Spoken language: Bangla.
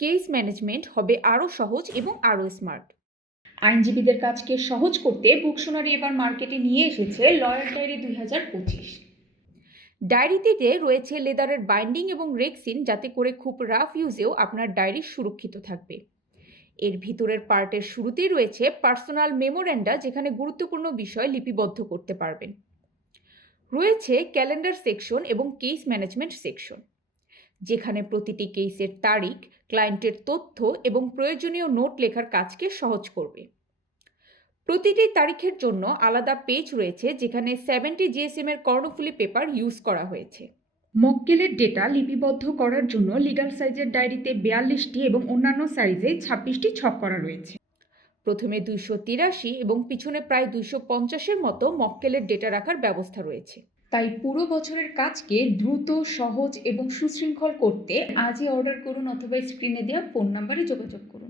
কেস ম্যানেজমেন্ট হবে আরও সহজ এবং আরও স্মার্ট। আইনজীবীদের কাজকে সহজ করতে বুকশনারি এবার মার্কেটে নিয়ে এসেছে লয়ার ডায়েরি 2025। ডায়েরিটিতে রয়েছে লেদারের বাইন্ডিং এবং রেক্সিন, যাতে করে খুব রাফ ইউজেও আপনার ডায়েরি সুরক্ষিত থাকবে। এর ভিতরের পার্টের শুরুতেই রয়েছে পার্সোনাল মেমোরেন্ডা, যেখানে গুরুত্বপূর্ণ বিষয় লিপিবদ্ধ করতে পারবেন। রয়েছে ক্যালেন্ডার সেকশন এবং কেস ম্যানেজমেন্ট সেকশন, যেখানে প্রতিটি কেসের তারিখ, ক্লায়েন্টের তথ্য এবং প্রয়োজনীয় নোট লেখার কাজকে সহজ করবে। প্রতিটি তারিখের জন্য আলাদা পেজ রয়েছে, যেখানে 70 জিএসএম এর কর্ণফুলী পেপার ইউজ করা হয়েছে। মক্কেলের ডেটা লিপিবদ্ধ করার জন্য লিগ্যাল সাইজের ডায়েরিতে 42টি এবং অন্যান্য সাইজে 26টি ছক করা রয়েছে। প্রথমে 283 এবং পিছনে প্রায় 250-এর মতো মক্কেলের ডেটা রাখার ব্যবস্থা রয়েছে। তাই পুরো বছরের কাজকে দ্রুত, সহজ এবং সুশৃঙ্খল করতে আজই অর্ডার করুন অথবা স্ক্রিনে দেওয়া ফোন নাম্বারে যোগাযোগ করুন।